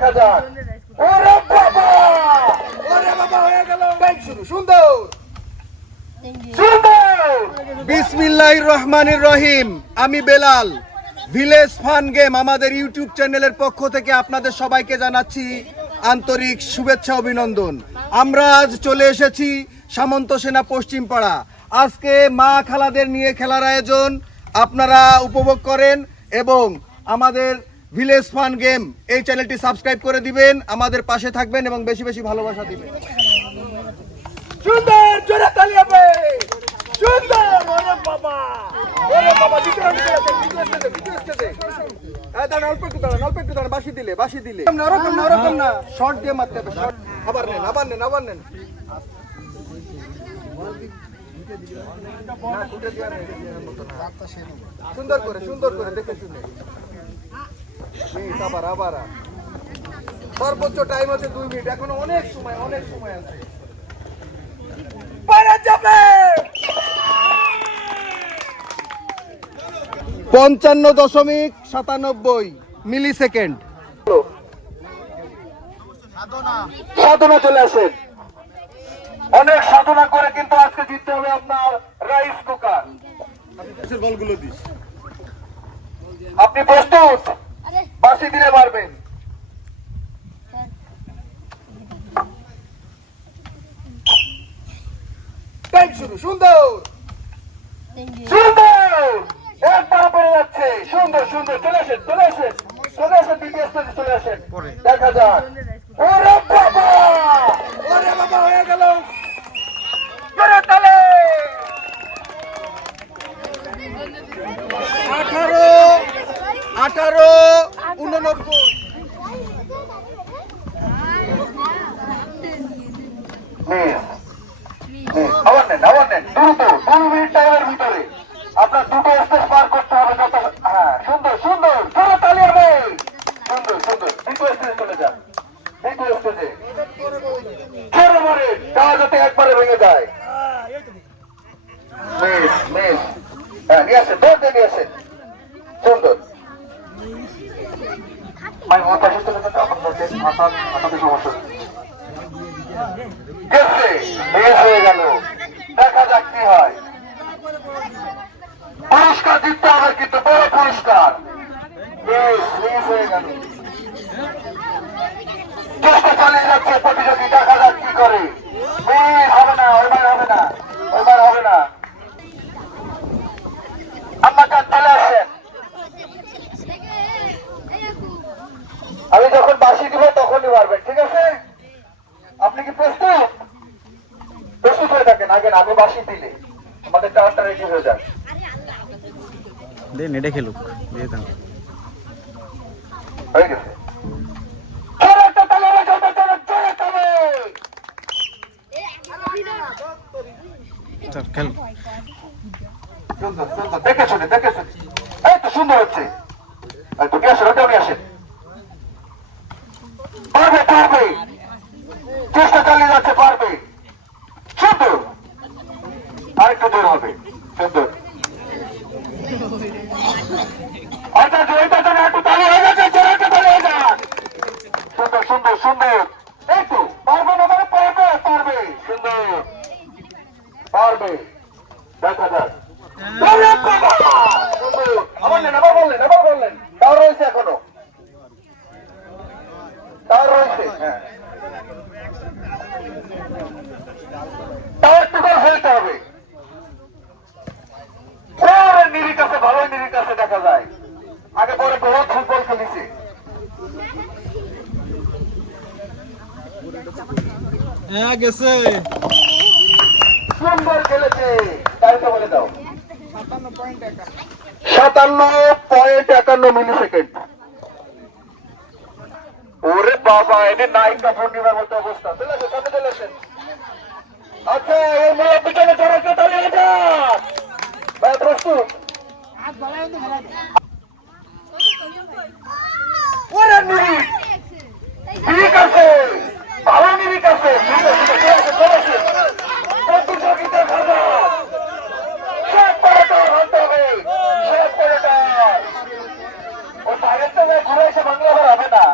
দেখা যাক। ওরে বাবা! ওরে বাবা, হয়ে গেল টাইম শুরু। সুন্দর। বিসমিল্লাহির রহমানির রহিম। আমি বেলাল। ভিলেজ ফান গেম আমাদের ইউটিউব চ্যানেলের পক্ষ থেকে আপনাদের সবাইকে জানাচ্ছি আন্তরিক শুভেচ্ছা, অভিনন্দন। আমরা আজ চলে এসেছি সামন্ত সেনা পশ্চিমপাড়া। আজকে মা খালাদের নিয়ে খেলার আয়োজন আপনারা উপভোগ করেন এবং আমাদের ভিলেজ ফান গেম এই চ্যানেলটি সাবস্ক্রাইব করে দিবেন আমাদের পাশে থাকবেন এবং বেশি বেশি ভালোবাসা দিবেন সুন্দর জোরে তালি হবে সুন্দর ওরে বাবা ওরে বাবা দ্বিতীয় রাউন্ডে চলে আসেন, দ্বিতীয় স্টেজে, দ্বিতীয় স্টেজে। হ্যাঁ, দাঁড়ান, অল্প একটু দাঁড়ান, অল্প একটু দাঁড়ান, বাঁশি দিলে, দিলে। না, ওরকম না, ওরকম না। শর্ট দিয়ে মারতে হবে, শর্ট। আবার নেন, আবার নেন, আবার নেন। সুন্দর করে সুন্দর করে দেখে শুনে আবার আবার সর্বোচ্চ টাইম হচ্ছে দুই মিনিট এখনও অনেক সময় অনেক সময় আছে। পঞ্চান্ন দশমিক সাতানব্বই মিলি সেকেন্ড সাধনা চলে আসেন অনেক সাধনা করে কিন্তু আজকে জিততে হবে আপনার রাইস কুকার। বলগুলো দিস। আপনি প্রস্তুত? বাসি দিলে মারবেন। টাইম শুরু সুন্দর। সুন্দর। একবার পড়ে যাচ্ছে। সুন্দর সুন্দর। চলে আসেন চলে আসেন। চলে আসেন দ্বিতীয় স্টেজে চলে আসেন। দেখা যাক। ওরে বাবা! ওরে বাবা হয়ে গেল। জোরে তালে। আঠারো আঠারো উননব্বই আবার নেন আবার নেন দ্রুত দুই মিনিট টাইমের ভিতরে আপনার দুটো স্টেজ পার করতে হবে যত হ্যাঁ সুন্দর সুন্দর জোরে তালি হবে সুন্দর সুন্দর দ্বিতীয় স্টেজে চলে যান দ্বিতীয় স্টেজে জোরে মারে দেওয়া যাতে একবারে ভেঙে যায় মিস মিস হ্যাঁ নিয়ে আসেন দৌড় দিয়ে নিয়ে আসেন সুন্দর ভাই ওর পাশে চলে যান আপনাদের মাথা মাথাতে সমস্যা। গেছে বেশ হয়ে গেল। দেখা যাক কি হয়। পুরস্কার জিততে হবে কিন্তু বড় পুরস্কার। চেষ্টা চালিয়ে যাচ্ছে প্রতিযোগী দেখা যাক কি করে মিস হবে না ওইবার হবে না ওইবার হবে না আম্মা চান চলে আসেন আমি যখন বাসি দিব তখনই মারবেন ঠিক আছে আপনি কি প্রস্তুত থাকেন আগে বাসি দিলে। আমাদের টাওয়ারটা রেডি হয়ে যাক দে নেটে খেলুক দিয়ে দাও হয়ে গেছে। চল খেল দেখে শুনে দেখে শুনে এই তো সুন্দর হচ্ছে এই তো নিয়ে আসেন ওটাও নিয়ে আসেন পারবে পারবে চেষ্টা চালিয়ে যাচ্ছে পারবে সুন্দর আরেকটু হবে। সুন্দর। আচ্ছা জয়টা যেন একটু তালি হয়ে গেছে জোরে একটা তালি হয়ে যাক। সুন্দর সুন্দর সুন্দর। এই তো পারবে না মানে পারবে পারবে। সুন্দর। পারবে। দেখা যাক! সুন্দর। আবার নেন আবার বললেন আবার বললেন। তাও রয়েছে এখনও তাও রয়েছে হ্যাঁ তাও একটু করে ফেলতে হবে ওরে নিরিক আছে ভালোই নিরিক আছে দেখা যায় আগে পরে বহুত ফুটবল খেলেছে হ্যাঁ গেছে। সুন্দর খেলেছে তারিখটা বলে দাও। সাতান্ন পয়েন্ট একান্ন মিলি সেকেন্ড ওরে বাবা এনে নায়িকা পূর্ণিমার মতো অবস্থা। আচ্ছা এই মেয়ের পিছনে চলে আসে তাহলে যাক ভাই প্রস্তুত ওরে নিরিক ঠিক আছে ভালো নিরিক আছে ঠিক আছে ঠিক আছে চলে আসেন প্রতিযোগিতা খাবার সব করেটা হতে হবে সব করেটা ও বাইরের তো ঘুরে এসে বাংলা হবে না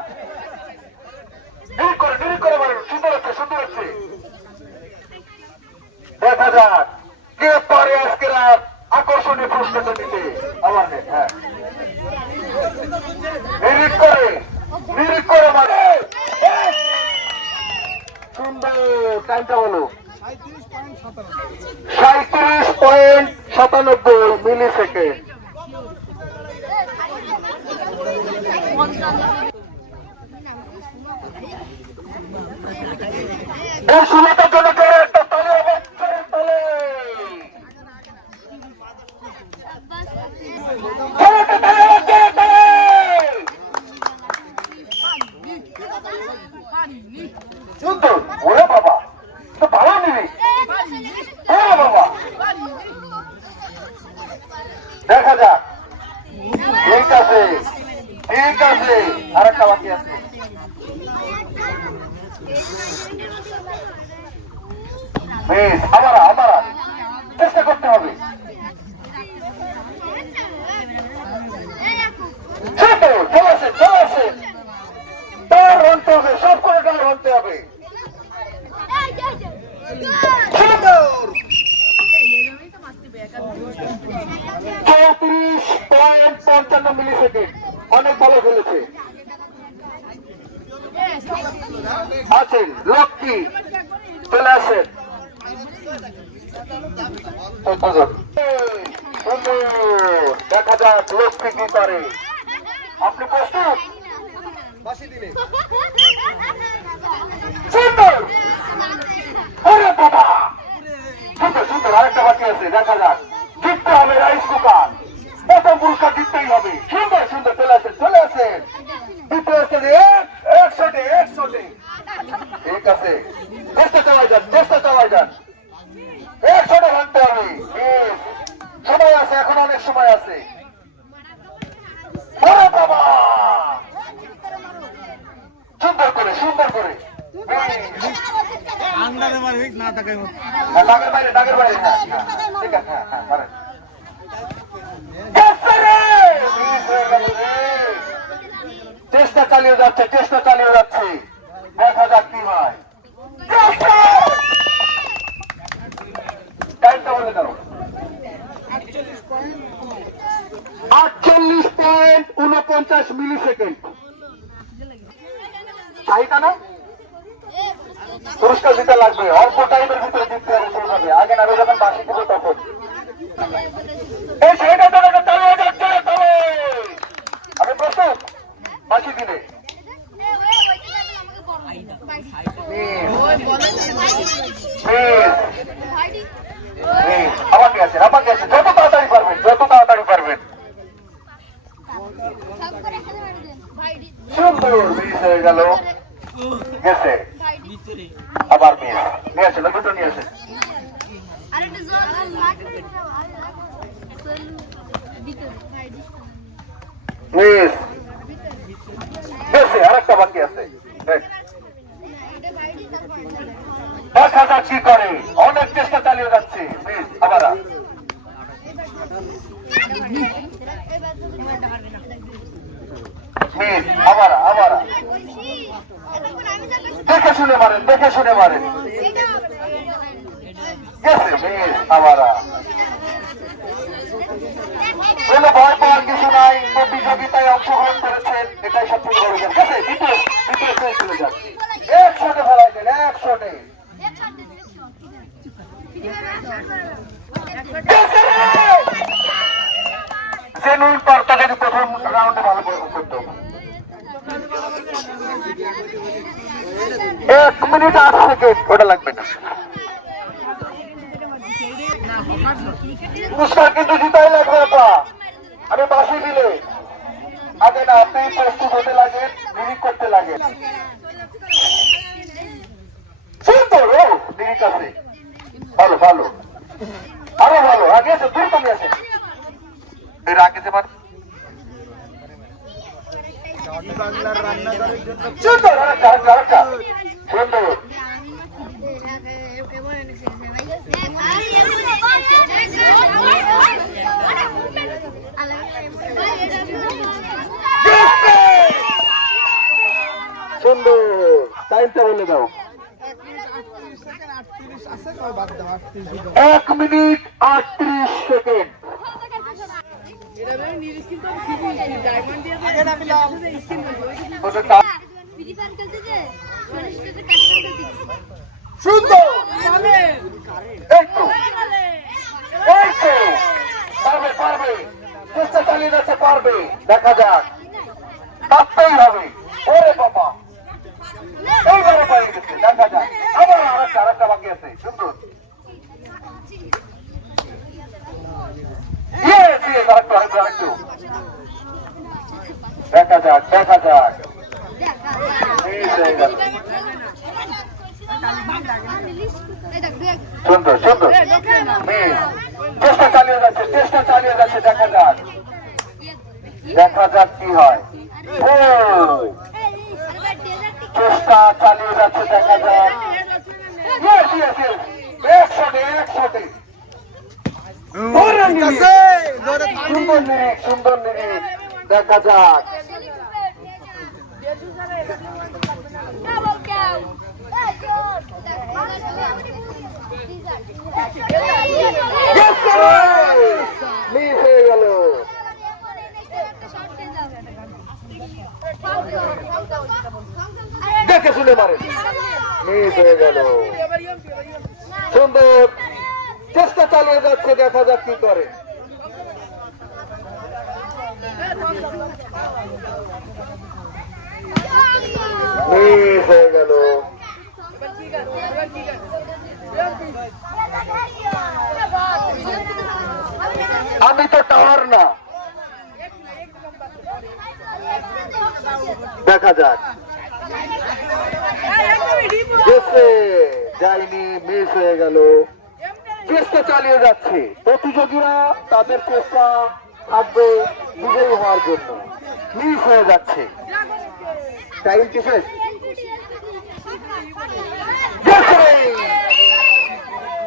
যাক কে পারে আজকের আকর্ষণীয় প্রশ্নটা দিতে আমার হ্যাঁ। করে নিরিট করে মানে। সুন্দর পয়েন্ট সাতানব্বই মিলি সেকেন্ড জন্য করে একটা তালে অবশ্যই তালে তালে, তালে, তালে, তালে। সুন্দর ওরে বাবা তো ভালো নিবি ওরে বাবা দেখা যাক ঠিক আছে ঠিক আছে আর একটা বাকি আছে বেশ আবার আবার চেষ্টা করতে হবে ছোট চলে আসে চলে আসে তার হতে হবে সব করে তার হতে হবে সুন্দর চৌত্রিশ পয়েন্ট পঞ্চান্ন মিলি সেকেন্ড অনেক ভালো খেলেছে আছেন লক্ষ্মী চলে আসেন সুন্দর। দেখা যাক লক্ষ্মী কি পারে আপনি প্রস্তুত? সুন্দর। ওরে বাবা। সুন্দর সুন্দর আরেকটা বাকি আছে দেখা যাক। জিততে হবে রাইস কুকার। প্রথম পুরস্কার জিততেই হবে। সুন্দর সুন্দর চলে আসেন চলে আসেন। দ্বিতীয় স্থানে এক একশোটে একশোটে। ঠিক আছে। চেষ্টা চালাই যান চেষ্টা চালাই যান একশোটে ভাঙতে হবে বেশ। সময় আছে এখন অনেক সময় আছে ওরে বাবা সুন্দর করে সুন্দর করে বেশ। মারবি না দাগের বাইরে হ্যাঁ, হ্যাঁ, ঠিক হ্যাঁ। চেষ্টা চালিয়ে যাচ্ছে চেষ্টা চালিয়ে যাচ্ছে। দেখা যাক কি হয়। চেষ্টা! আটচল্লিশ পয়েন্ট উনপঞ্চাশ মিলি সেকেন্ড চাহিদা না পুরস্কার দিতে লাগবে। অল্প টাইমের ভিতরে জিততে হবে সেইভাবে আগে না যখন বাসি দেবো তখন। এই তো আমি প্রস্তুত? বাসি দিলে আমাকে আছে আমাকে আছে যত তাড়াতাড়ি পারবেন যত তাড়াতাড়ি পারবেন। সুন্দর মিস হয়ে গেল। গেছে। আবার মিস নিয়ে আসেন দুটো নিয়ে আসেন মিস গেছে আরেকটা বাকি আছে। দেখা। কি করে? অনেক চেষ্টা চালিয়ে যাচ্ছে। মিস আবার। মিস আবার আবার। দেখে শুনে মারেন, দেখে শুনে মারেন। গেছে মিস আবার। আ। কোনো ভয় পাওয়ার কিছু নাই প্রতিযোগিতায় অংশগ্রহণ করেছেন, এটাই সব থেকে বড় গেছে। একশোটে দেন একশোটে যদি প্রথম রাউন্ডে ভালো করে করতো। এক মিনিট আট সেকেন্ড ওটা লাগবে না। পুরস্কার কিন্তু জিতাই লাগবে আপা আমি বাসি দিলে আগে না, আপনি প্রস্তুত হতে লাগেন নিরিক করতে ও নিরিক আছে। ভালো ভালো। আরও ভালো। আগে এসে দূর কমে আসে এর আগে যে সুন্দর, আরেকটা আরেকটা আরেকটা। সুন্দর সুন্দর টাইমটা বলে দাও এক মিনিট আটত্রিশ সেকেন্ড। ফ্রি ফায়ার পারবে পারবে। চেষ্টা চালিয়ে পারবে। দেখা যাক। হবে। ওরে বাবা। দেখা যাক। আবার আরেকটা আরেকটা বাকি আছে। সুন্দর। দেখা যাক দেখা যাক। সুন্দর সুন্দর। চেষ্টা চালিয়ে যাচ্ছে চেষ্টা চালিয়ে যাচ্ছে দেখা যাক। দেখা যাক কি হয়। চেষ্টা চালিয়ে যাচ্ছে দেখা যাক। সুন্দর নিরিখ সুন্দর নিরিখ দেখা যাক! মিস হয়ে গেল দেখে শুনে মারেন। মিস হয়ে গেল। সুন্দর। চেষ্টা চালিয়ে যাচ্ছে, দেখা যাক কি করে। আমি তো টাওয়ার না। দেখা যাক। গেছে। মিস হয়ে গেল। চেষ্টা চালিয়ে যাচ্ছে। প্রতিযোগীরা তাদের চেষ্টা থাকবে বিজয়ী হওয়ার জন্য। মিস হয়ে যাচ্ছে। টাইম কি শেষ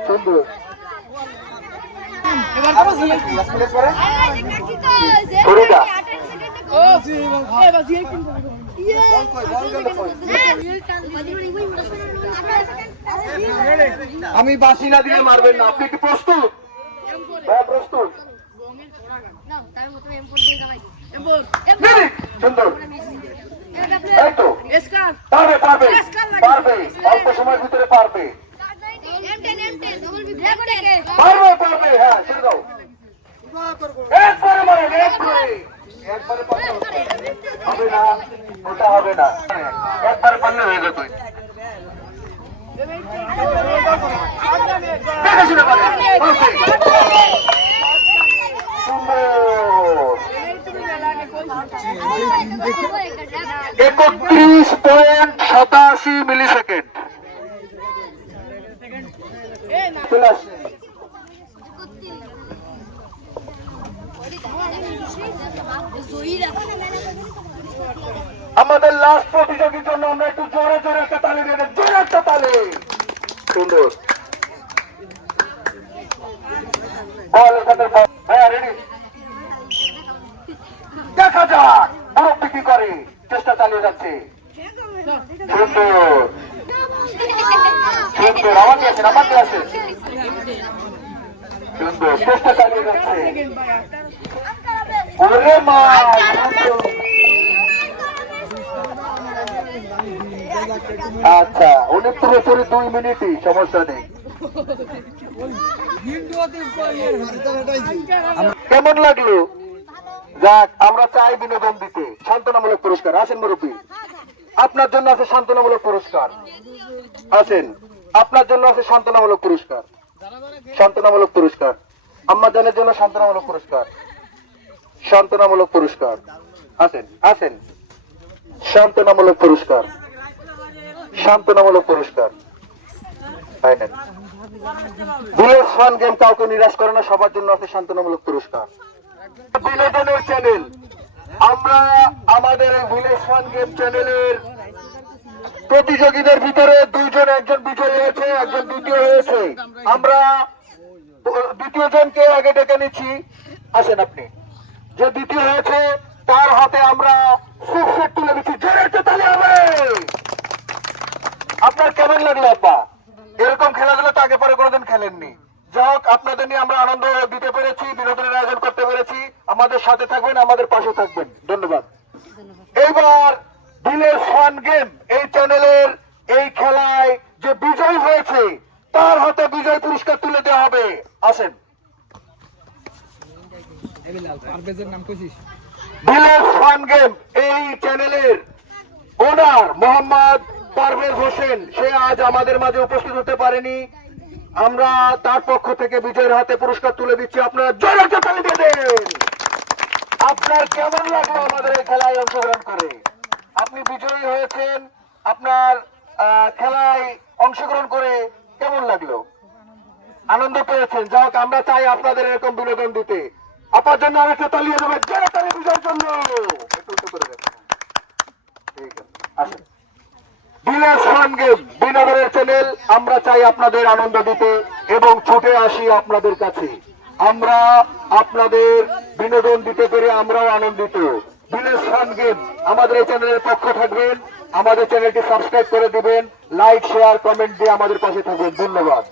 সুন্দর আমি বাসি না দিলে মারবেন না। আপনি কি প্রস্তুত? হ্যাঁ প্রস্তুত। সুন্দর এই তো পারবে পারবে পারবে অল্প সময়ের ভিতরে পারবে পারবে পারবে হ্যাঁ ছেড়ে দাও একবারে মারেন একবারে একবারে পারলে হবে না ওটা হবে না একবার পারলে হয়ে যেত দেখে শুনে পারেন একত্রিশ পয়েন্ট সাতাশি মিলি সেকেন্ড আমাদের লাস্ট প্রতিযোগীর জন্য আমরা একটু জোরে জোরে একটা তালি দেব। জোরে একটা তালি। সুন্দর বল এখানে বল। হ্যাঁ রেডি দেখা যাক। মুরব্বী কি করে? চেষ্টা চালিয়ে যাচ্ছে। সুন্দর সুন্দর আমাকে আছেন আমাকে আছেন সুন্দর চেষ্টা চালিয়ে যাচ্ছে। ওরে মা সুন্দর। আচ্ছা উনি পুরোপুরি দুই মিনিটই সমস্যা নেই। কেমন লাগল? যাক, আমরা চাই বিনোদন দিতে। সান্ত্বনামূলক পুরস্কার। আছেন মুরব্বী। আপনার জন্য আছে সান্ত্বনামূলক পুরস্কার। আছেন আপনার জন্য আছে সান্ত্বনামূলক পুরস্কার। সান্ত্বনামূলক পুরস্কার। আম্মাজানের জন্য সান্ত্বনামূলক পুরস্কার। সান্ত্বনামূলক পুরস্কার। আছেন আছেন সান্ত্বনামূলক পুরস্কার। সান্ত্বনামূলক পুরস্কার। ভিলেজ ফান গেম কাউকে নিরাশ করে না, সবার জন্য আছে সান্ত্বনামূলক পুরস্কার। বিনোদনের চ্যানেল আমরা আমাদের ভিলেজ ফান গেম চ্যানেলের প্রতিযোগীদের ভিতরে দুইজন, একজন বিজয়ী হয়েছে, একজন দ্বিতীয় হয়েছে। আমরা, দ্বিতীয় জনকে আগে ডেকে নিচ্ছি। আসেন আপনি। যে দ্বিতীয় হয়েছে, তার হাতে আমরা সুপসেট তুলে দিচ্ছি। আপনার কেমন লাগল আপা এরকম খেলাধুলা তো আগে পরে কোনোদিন খেলেননি। যাই হোক আপনাদের নিয়ে আমরা আনন্দ দিতে পেরেছি বিনোদনের আয়োজন করতে পেরেছি। আমাদের সাথে থাকবেন আমাদের পাশে থাকবেন। ধন্যবাদ। এইবার ভিলেজ ফান গেম এই চ্যানেলের এই খেলায় যে বিজয় হয়েছে তার হাতে বিজয় পুরস্কার তুলে দেওয়া হবে। আসেন। ভিলেজ ফান গেম এই চ্যানেলের ওনার মোহাম্মদ পারভেজ হোসেন সে আজ আমাদের মাঝে উপস্থিত হতে পারেনি। আমরা তার পক্ষ থেকে বিজয়ের হাতে পুরস্কার তুলে দিচ্ছি আপনারা একটা তালি দিয়ে দেন আপনার কেমন লাগল আমাদের এই খেলায় অংশগ্রহণ করে? আপনি বিজয়ী হয়েছেন, আপনার খেলায় অংশগ্রহণ করে কেমন লাগল? আনন্দ পেয়েছেন? যাই হোক, আমরা চাই আপনাদের এরকম বিনোদন দিতে। আপনার জন্য আরেকটা তালি হয়ে যাবে জোরে তালি বিজয়ের জন্য। একটু করে ঠিক আছে, আসেন। গেম বিনোদনের চ্যানেল আমরা চাই আপনাদের আনন্দ দিতে এবং ছুটে আসি আপনাদের কাছে। আমরা আপনাদের বিনোদন দিতে পেরে আমরাও আনন্দিত। ভিলেজ ফান গেম আমাদের এই চ্যানেলের পক্ষ থাকবেন, আমাদের চ্যানেলটি সাবস্ক্রাইব করে দিবেন লাইক শেয়ার কমেন্ট দিয়ে আমাদের পাশে থাকবেন। ধন্যবাদ।